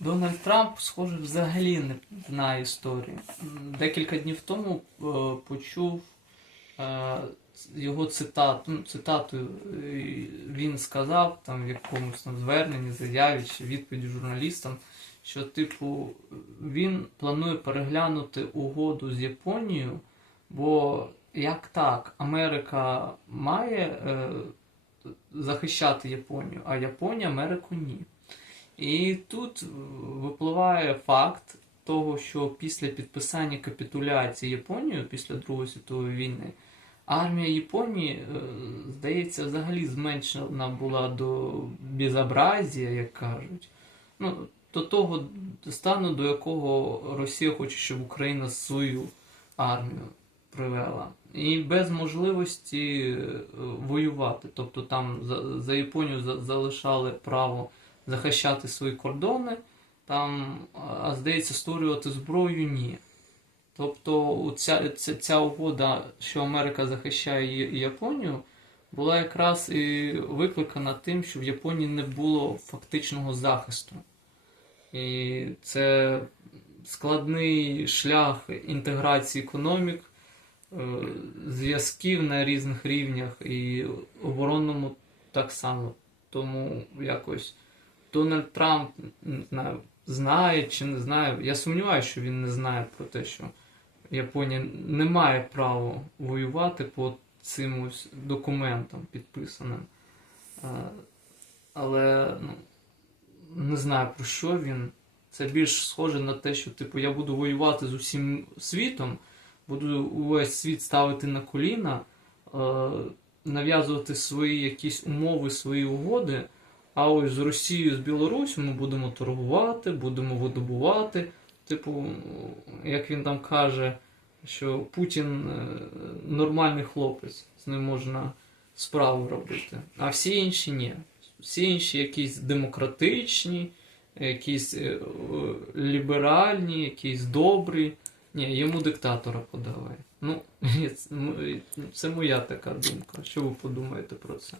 Дональд Трамп, схоже, взагалі не знає історії. М, Декілька днів тому е, почув е, його цитату. Ну, цитату е, він сказав там в якомусь там зверненні, заяві чи відповіді журналістам, що, типу, він планує переглянути угоду з Японією, бо як так, Америка має захищати Японію, а Японія Америку ні. І тут е, випливає факт того, що після підписання капітуляції Японією після Другої світової війни армія Японії, е, здається, взагалі зменшена була до безобразія, як кажуть. Ну, до того стану, до якого Росія хоче, щоб Україна свою армію привела. І без можливості е, воювати. Тобто там за, за Японію за- залишали право захищати свої кордони, там, а здається, створювати зброю ні. Тобто ця, ця, ця угода, що Америка захищає Японію, була якраз і викликана тим, що в Японії не було фактичного захисту. І це складний шлях інтеграції економік, е, зв'язків на різних рівнях і оборонному так само. Тому якось Дональд Трамп знає чи не знає. Я сумніваюся, що він не знає про те, що Японія не має права воювати по цим ось документам підписаним. Е, Але ну, не знаю про що він. Це більш схоже на те, що типу я буду воювати з усім світом, буду увесь світ ставити на коліна, е, нав'язувати свої якісь умови, свої угоди. А ось з Росією, з Білорусю ми будемо торгувати, будемо видобувати. Типу, як він там каже, що Путін е, нормальний хлопець, з ним можна справу робити. А всі інші ні. Всі інші якісь демократичні, якісь е, ліберальні, якісь добрі. Ні, йому диктатора подавай. Ну, це моя така думка. Що ви подумаєте про це?